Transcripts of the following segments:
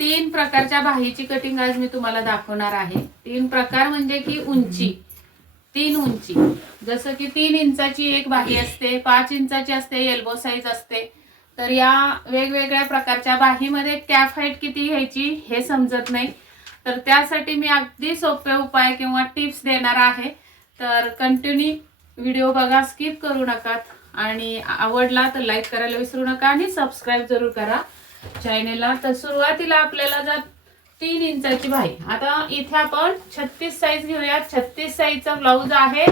तीन प्रकारच्या बाहीची कटिंग आज मी तुम्हाला दाखवणार आहे। तीन प्रकार म्हणजे की उंची, तीन उंची, जसं की 3 इंचाची एक बाही असते, 5 इंचाची असते, एल्बो साईज असते। तर या वेगवेगळ्या प्रकारच्या बाहीमध्ये कॅप हाईट किती घ्यायची हे समजत नाही, तर त्यासाठी मी अगदी सोपे उपाय किंवा टिप्स देणार आहे। तर कंटिन्यू व्हिडिओ बघा, स्किप करू नका आणि आवडला तर लाईक करायला विसरू नका आणि सबस्क्राइब जरूर करा चॅनेलला। तर सुरुवातीला आपल्याला जर 3 इंचाची बाही, आता इथे आपण 36 साईज घेऊया। 36 साईजचा ब्लाउज आहे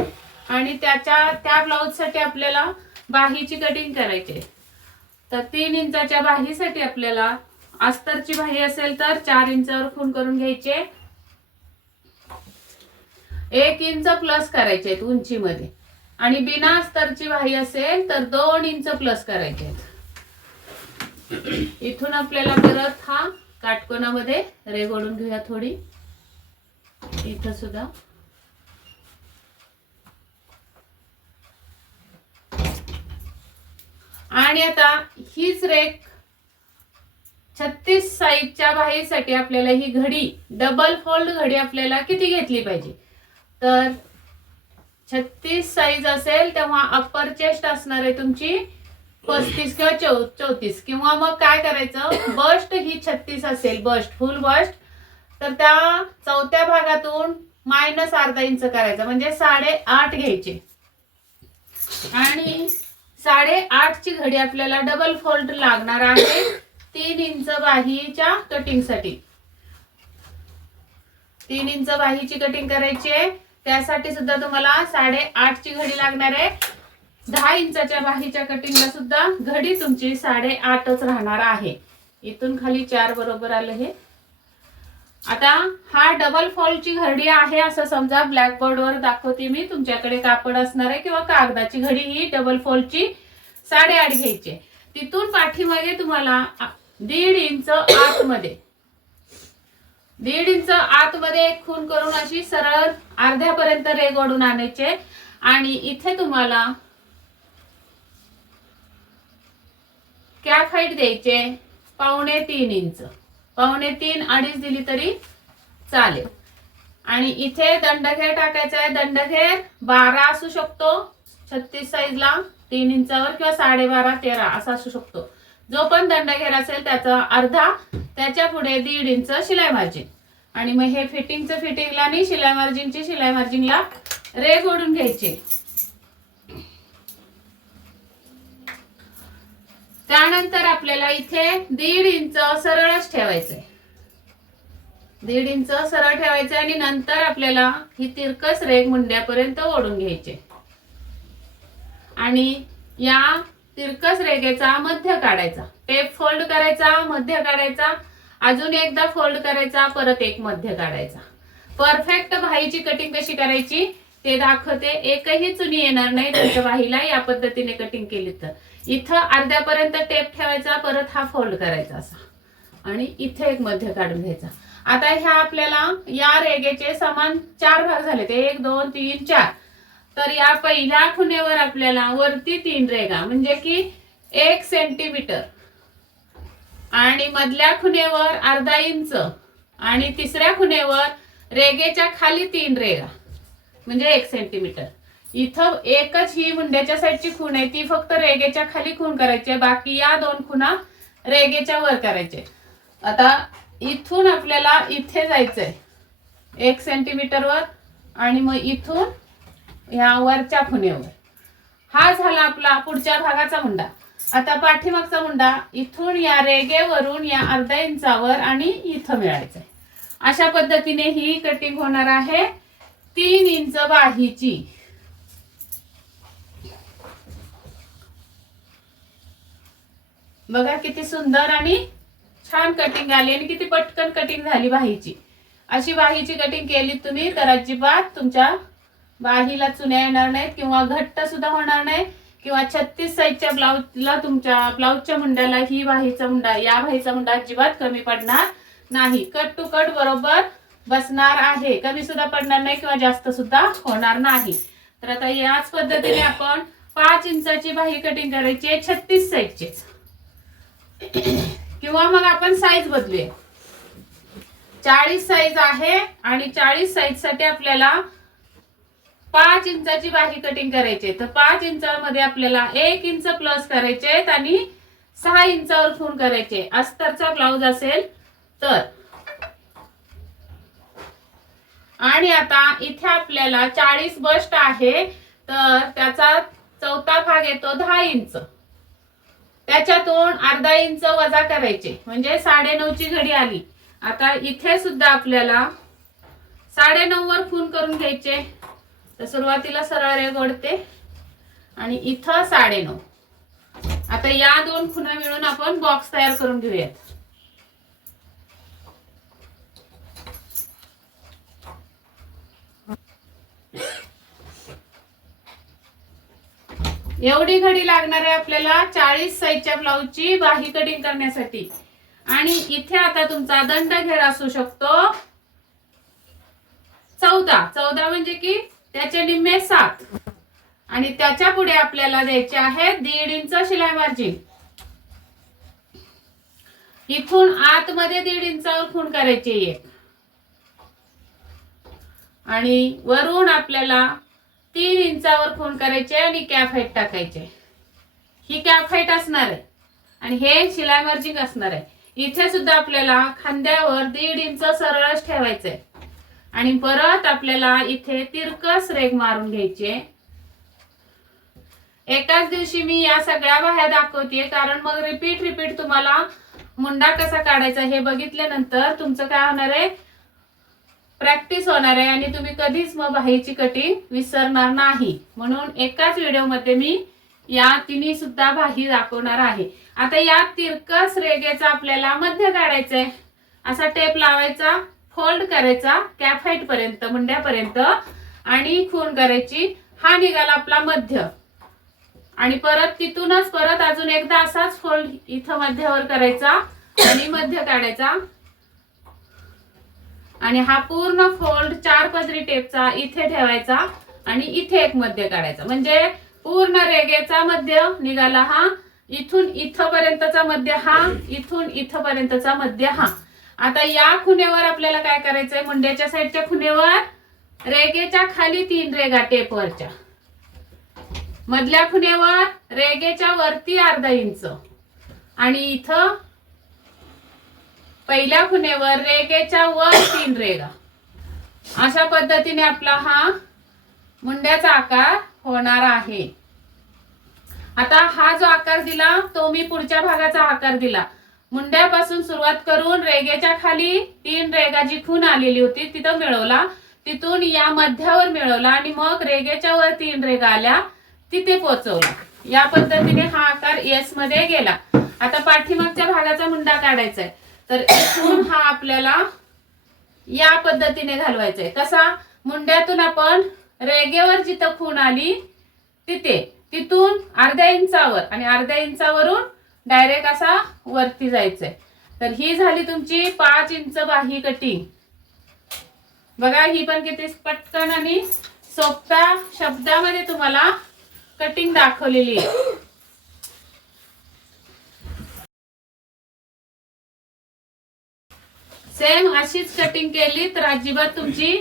आणि त्या ब्लाउज साठी आपल्याला बाहीची कटिंग करायची आहे। तर 3 इंचाच्या बाहीसाठी आपल्याला अस्तरची बाही असेल तर 4 इंचावर खूण करून घ्यायचे, 1 इंच प्लस करायचे उंचीमध्ये, आणि बिना अस्तरची बाही असेल तर 2 इंच प्लस करायचे। इथून आपल्याला परत हा काटकोनामध्ये रेघ ओढून घेऊया थोडी, इथं सुद्धा आणि आता हीच रेघ 36 साईजच्या बाहीसाठी आपल्याला ही घडी डबल फोल्ड घडी आपल्याला किती घेतली पाहिजे, तर 36 साईज असेल तेव्हा अप्पर चेस्ट असणार आहे तुमची 35 किंवा 34, किंवा मग काय करायचं, बस्ट ही 36 असेल, बस्ट फुल बस्ट, तर त्या चौथ्या भागातून मायनस अर्धा इंच करायचा म्हणजे 8.5 घ्यायचे आणि 8.5 ची घडी आपल्याला डबल फोल्ड लागणार आहे 3 इंच बाहीच्या कटिंग साठी। 3 इंच बाहीची कटिंग करायची आहे, त्यासाठी सुद्धा तुम्हाला 8.5 ची घडी लागणार आहे। 10 इंचाच्या बाहीच्या कटिंगला सुद्धा घडी तुमची 8.5च राहणार आहे। इथून खाली 4 बरोबर आलं हे। आता हा डबल फोल्डची घडी आहे असं समजा, ब्लॅक बोर्ड वर दाखवते मी, तुमच्याकडे कापड असणार आहे किंवा कागदाची घडी ही डबल फोल्डची 8.5 घ्यायची। तिथून पाठीमागे तुम्हाला 1.5 इंच आतमध्ये, 1.5 इंच आतमध्ये एक खूण करून अशी सरळ अर्ध्यापर्यंत रेघ ओढून आणायचे आणि इथे तुम्हाला कॅप हाईट द्यायचे 2.25 इंच, 2.25 अडीच दिली तरी चालेल। आणि इथे दंडघेर टाकायचा आहे, दंडघेर 12 असू शकतो 36 साईजला 3 इंचावर, किंवा 12.5 13 असा असू शकतो। जो पण दंडघेर असेल त्याचा अर्धा, त्याच्या पुढे 1.5 इंच शिलाई मार्जिन, आणि मग हे फिटिंगला आणि शिलाई मार्जिनला रेघ ओढून घ्यायचे। त्यानंतर आपल्याला इथे 1.5 इंच सरळच ठेवायचंय, 1.5 इंच सरळ ठेवायचं आणि नंतर आपल्याला ही तिरकस रेघ मुंड्यापर्यंत ओढून घ्यायचे आणि या तिरकस रेघेचा मध्य काढायचा, टेप फोल्ड करायचा, मध्य काढायचा, अजून एकदा फोल्ड करायचा, परत एक मध्य काढायचा। परफेक्ट बाहीची कटिंग कशी करायची ते दाखवते, एकही चुनी येणार नाही तुमच्या बाहीला या पद्धतीने कटिंग केली तर। इथं अर्ध्यापर्यंत टेप ठेवायचा, परत हा फोल्ड करायचा असा, आणि इथे एक मध्य काढून घ्यायचा। आता ह्या आपल्याला या रेघेचे समान 4 भाग झाले, ते 1 2 3 4, तर या पहिल्या खुणेवर आपल्याला वरती 3 रेघा म्हणजे की 1 सेंटीमीटर, आणि मधल्या खुणेवर अर्धा इंच, आणि तिसऱ्या खुणेवर रेघेच्या खाली 3 रेघा म्हणजे 1 सेंटीमीटर। इथं एकच ही मुंड्याच्या साईडची खूण आहे, ती फक्त रेघेच्या खाली खूण करायची, बाकी या 2 खुणा रेघेच्या वर करायचे। आता इथून आपल्याला इथे जायचंय 1 सेंटीमीटर वर, आणि मग इथून ह्या वरच्या खुणेवर। हा झाला आपला पुढच्या भागाचा मुंडा। आता पाठीमागचा मुंडा इथून या रेघेवरून या अर्धा इंचावर आणि इथं मिळायचंय। अशा पद्धतीने ही कटिंग होणार आहे 3 इंच बाहीची। बघा किती सुंदर आणि छान कटिंग आली आणि किती पटकन कटिंग झाली बाहीची। अशी बाहीची कटिंग केली तुम्ही तर अजिबात तुमच्या बाहीला चुन्या येणार नाहीत किंवा घट्ट सुद्धा होणार नाही, किंवा 36 साईजच्या ब्लाउजला तुमच्या ब्लाउजच्या मुंड्याला ही बाहीचा मुंडा, या बाहीचा मुंडा अजिबात कमी पडणार नाही, कट टू कट बरोबर बसणार आहे, कमी सुद्धा पडणार नाही किंवा जास्त सुद्धा होणार नाही। तर आता याच पद्धतीने आपण 5 इंचाची बाही कटिंग करायची आहे 36 साईजची, किंवा मग आपण साईज बदलूया। 40 साईज आहे आणि 40 साईज साठी आपल्याला 5 इंचाची बाही कटिंग करायची. तर 5 इंचामध्ये आपल्याला 1 इंच प्लस करायचे आणि 6 इंचावर खूण करायचे. अस्तरचा ब्लाउज असेल तर. आणि आता इथे आपल्याला 40 बस्ट आहे तर त्याचा चौथा भाग येतो 10 इंच. त्याच्यातून अर्धा इंच वजा करायचे म्हणजे 9.5 ची घडी आली. आता इथे सुद्धा आपल्याला 9.5 वर खूण करून घ्यायचे. तर सुरुवातीला सरळ रेघ ओढते आणि इथं 9.5. आता या दोन खुणा मिळून आपण बॉक्स तयार करून घेऊयात. एवढी घडी लागणार आहे आपल्याला 40 साईजच्या ब्लाउजची बाही कटिंग करण्यासाठी. आणि इथे आता तुमचा दंडघेर असू शकतो 14 म्हणजे की त्याचे निम्मे 7 आणि त्याच्या पुढे आपल्याला द्यायचे आहे 1.5 इंच शिलाई मार्जिन. इथून आतमध्ये 1.5 इंचावर खूण करायची आहे आणि वरून आपल्याला 3 इंचावर खूण करायचे आणि कॅप हाईट टाकायचे. ही कॅप हाईट असणार आहे आणि हे शिलाई मार्जिन असणार आहे. इथे सुद्धा आपल्याला खांद्यावर 1.5 इंच सरळच ठेवायचंय आणि परत आपल्याला इथे तिरकस रेघ मारून घ्यायची. एकाच दिवशी मी या सगळ्या बाह्या दाखवतेय कारण मग रिपीट तुम्हाला मुंडा कसा काढायचा हे बघितल्यानंतर तुमचं काय होणार आहे, प्रॅक्टिस होणार आहे आणि तुम्ही कधीच मग बाहीची कटिंग विसरणार नाही. म्हणून एकाच व्हिडिओमध्ये मी या तिन्ही सुद्धा बाही दाखवणार आहे. आता या तिरकस रेघेचा आपल्याला मध्य काढायचा आहे. असा टेप लावायचा, फोल्ड करायचा कॅप हाईट पर्यंत मुंड्यापर्यंत आणि खूण करायची. हा निघाला आपला मध्य आणि परत तिथूनच परत अजून एकदा असाच फोल्ड इथं मध्यावर करायचा आणि मध्य काढायचा आणि हा पूर्ण फोल्ड 4 पदरी टेपचा इथे ठेवायचा आणि इथे एक मध्य काढायचा. म्हणजे पूर्ण रेघेचा मध्य निघाला हा. इथून इथपर्यंतचा मध्य हा, इथून इथपर्यंतचा मध्य हा. आता या खुणेवर आपल्याला काय करायचंय, मुंड्याच्या साईडच्या खुणेवर रेघेच्या खाली 3 रेघा टेपवरच्या, मधल्या खुणेवर रेघेच्या वरती अर्धा इंच आणि इथं पहिल्या खुणेवर रेघेच्या वर 3 रेघा. अशा पद्धतीने आपला हा मुंड्याचा आकार होणार आहे. आता हा जो आकार दिला तो मी पुढच्या भागाचा आकार दिला. मुंड्यापासून सुरुवात करून रेघेच्या खाली 3 रेघा जी खूण आलेली होती तिथं मिळवला, तिथून या मध्यावर मिळवला आणि मग रेघेच्या वर 3 रेघा आल्या तिथे पोहोचवला. या पद्धतीने हा आकार एस मध्ये गेला. आता पाठीमागच्या भागाचा मुंडा काढायचा आहे तर इथून हा आपल्याला या पद्धतीने घालवायचा आहे. कसा, मुंड्यातून आपण रेघेवर जिथं खूण आली तिथे, तिथून अर्ध्या इंचावर आणि अर्ध्या इंचावरून डायरेक्ट असा वरती जायचंय. तर ही झाली तुमची 5 इंच बाही कटिंग. बघा ही पण किती पटकन आणि सोप्या शब्दामध्ये तुम्हाला कटिंग दाखवलेली आहे. सेम अशीच कटिंग केली तर अजिबात तुमची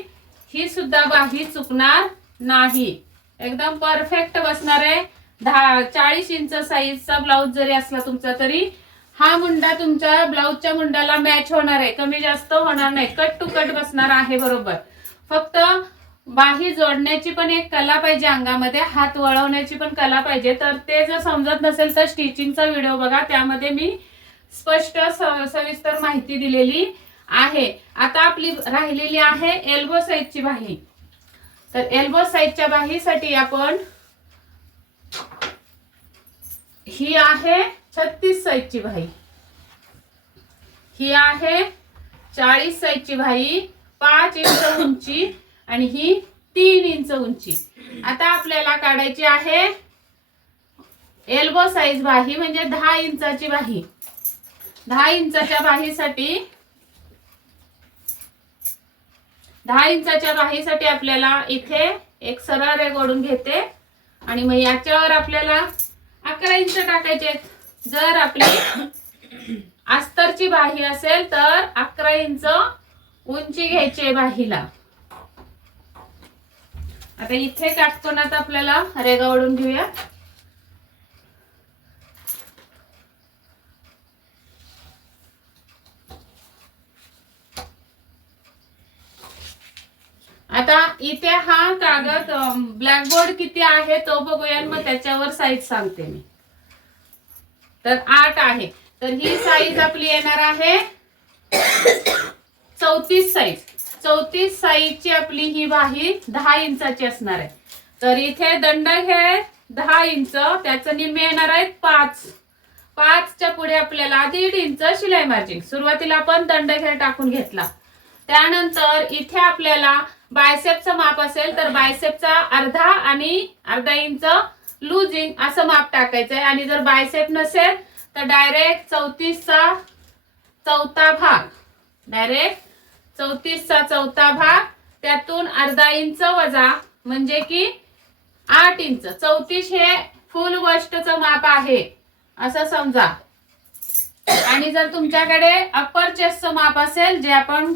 ही सुद्धा बाही चुकणार नाही. एकदम परफेक्ट बसणार आहे. 40 इंच साईजचा ब्लाउज जरी असला तुमचा तरी हा मुंडा तुमच्या ब्लाउजच्या मुंड्याला मॅच होणार आहे, कमी जास्त होणार नाही, कट टू कट बसणार आहे बरोबर. फक्त बाही जोडण्याची पण एक कला पाहिजे अंगामध्ये, हात वळवण्याची पण कला पाहिजे. तर ते जर समजत नसेल तर स्टिचिंगचा व्हिडिओ बघा, त्यामध्ये मी स्पष्ट सविस्तर माहिती दिलेली आहे. आता आपली राहिलेली आहे एल्बो साईजची बाही. तर एल्बो साईजच्या बाहीसाठी आपण ही आहे 36 साईजची बाही, ही आहे 40 साईजची बाही, 5 इंच उंची आणि ही 3 इंच उंची. आता आपल्याला काढायची आहे एल्बो साईज बाही म्हणजे 10 इंचाची बाही. 10 इंचाच्या बाहीसाठी 10 इंचाच्या बाहीसाठी आपल्याला इथे एक सरळ रेघ ओढून घेते आणि मग याच्यावर आपल्याला 11 इंच टाकायचे. जर आपली अस्तरची बाही असेल तर 11 इंच उंची घ्यायची आहे बाहीला. आता इथे काटकोनात आपल्याला रेगा ओढून घेऊया. आता इथे हा कागद ब्लॅकबोर्ड किती आहे तो बघूया, मग त्याच्यावर साईज सांगते मी. तर 8 आहे, तर ही साईज आपली येणार आहे 34 साईज. 34 साईजची आपली ही बाही 10 इंचाची असणार आहे. तर इथे दंडघेर 10 इंच, त्याचं निम्मे येणार आहेत 5. 5च्या पुढे आपल्याला 1.5 इंच शिलाई मार्जिन. सुरुवातीला आपण दंडघेर टाकून घेतला. त्यानंतर इथे आपल्याला बायसेपचं माप असेल तर बायसेपचा अर्धा आणि अर्धा इंच लूजिंग असं माप टाकायचंय. आणि जर बायसेप नसेल तर डायरेक्ट 34चा चौथा भाग, डायरेक्ट 34चा चौथा भाग, त्यातून अर्धा इंच वजा म्हणजे की 8 इंच. 34 हे फुल वस्टचं माप आहे असं समजा. आणि जर तुमच्याकडे अप्पर चेस्टचं माप असेल, जे आपण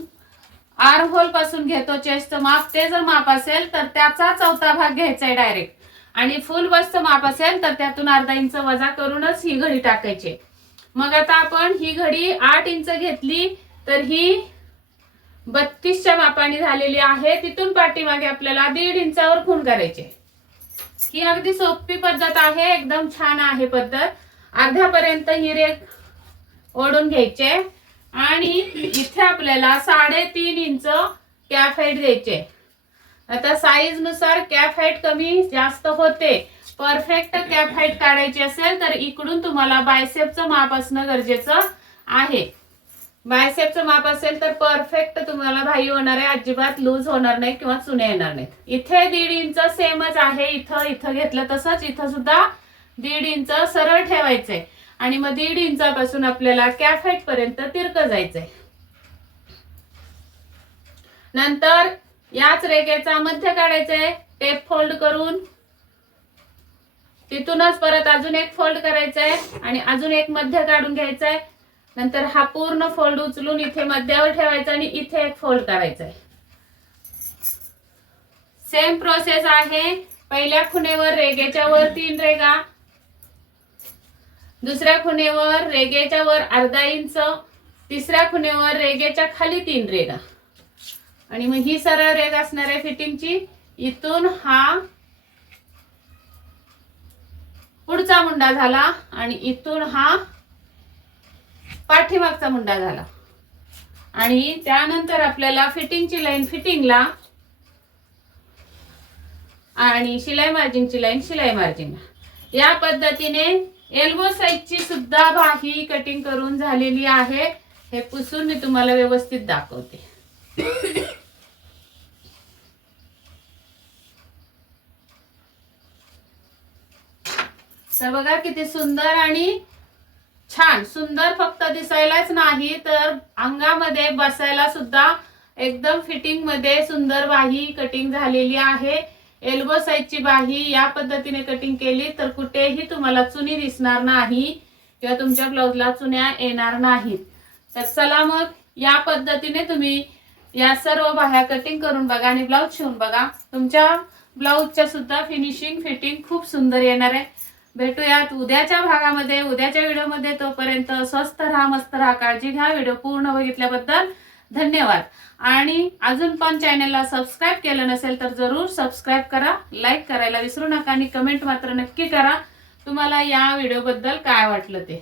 आर्म होल पासून घेतो चेस्टचं माप, ते जर माप असेल तर त्याचा चौथा भाग घ्यायचा आहे डायरेक्ट. आणि फुल बसचं माप असेल तर त्यातून अर्धा इंच वजा करूनच ही घडी टाकायची. मग आता आपण ही घडी 8 इंच घेतली तर ही 32च्या मापाने झालेली आहे. तिथून पाठीमागे आपल्याला 1.5 इंचावर खूण करायचे. ही अगदी सोपी पद्धत आहे, एकदम छान आहे पद्धत. अर्ध्यापर्यंत ही रेघ ओढून घ्यायचे आणि इथे आपल्याला 3.5 इंच कॅप हाईट द्यायचे. आता साईज नुसार कॅप हाईट कमी जास्त होते. परफेक्ट कॅप हाईट काढायची असेल तर इकडून तुम्हाला बायसेपचं माप असणं गरजेचं आहे. बायसेपचं माप असेल तर परफेक्ट तुम्हाला बाही होणार आहे, अजिबात लूज होणार नाही किंवा चुने येणार नाहीत. इथे 1.5 इंच सेमच आहे, इथं घेतलं तसंच इथं सुद्धा 1.5 इंच सरळ ठेवायचंय. आणि मग 1.5 इंचापासून आपल्याला कॅप हाईट पर्यंत तिरकं जायचंय. नंतर याच रेघेचा मध्य काढायचंय टेप फोल्ड करून. तिथूनच परत अजून एक फोल्ड करायचंय आणि अजून एक मध्य काढून घ्यायचंय. नंतर हा पूर्ण फोल्ड उचलून इथे मध्यावर ठेवायचा आणि इथे एक फोल्ड करायचंय. सेम प्रोसेस आहे. पहिल्या खुणेवर रेघेच्या वर 3 रेघा, दुसऱ्या खुणेवर रेघेच्या वर अर्धा इंच, तिसऱ्या खुणेवर रेघेच्या खाली 3 रेघा. आणि मग ही सरळ रेघ असणार आहे फिटिंगची. इथून हा पुढचा मुंडा झाला आणि इथून हा पाठीमागचा मुंडा झाला. आणि त्यानंतर आपल्याला फिटिंगची लाईन फिटिंगला आणि शिलाई मार्जिनची लाईन शिलाई मार्जिनला. या पद्धतीने एल्बो साईजची सुद्धा बाही कटिंग करून झालेली आहे. हे पुसून मी तुम्हाला व्यवस्थित दाखवते. तर बघा किती सुंदर आणि छान. सुंदर फक्त दिसायलाच नाही तर अंगामध्ये बसायला सुद्धा एकदम फिटिंग मध्ये सुंदर बाही कटिंग झालेली आहे. एल्बो साईजची बाही या पद्धतीने कटिंग केली तर कुठेही तुम्हाला चुनी दिसणार नाही किंवा तुमच्या ब्लाउजला चुन्या येणार नाहीत. तर चला मग या पद्धतीने तुम्ही या सर्व बाह्या कटिंग करून बघा आणि ब्लाउज शिवून बघा. तुमच्या ब्लाउजच्या सुद्धा फिनिशिंग फिटिंग खूप सुंदर येणार आहे. भेटूयात उद्याच्या भागामध्ये, उद्याच्या व्हिडिओमध्ये. तोपर्यंत स्वस्त राहा, मस्त राहा, काळजी घ्या. व्हिडिओ पूर्ण बघितल्याबद्दल धन्यवाद. आणि अजून पण चॅनलला सबस्क्राईब केलं नसेल तर जरूर सबस्क्राईब करा, लाईक करायला विसरू नका आणि कमेंट मात्र नक्की करा तुम्हाला या व्हिडिओबद्दल काय वाटलं ते.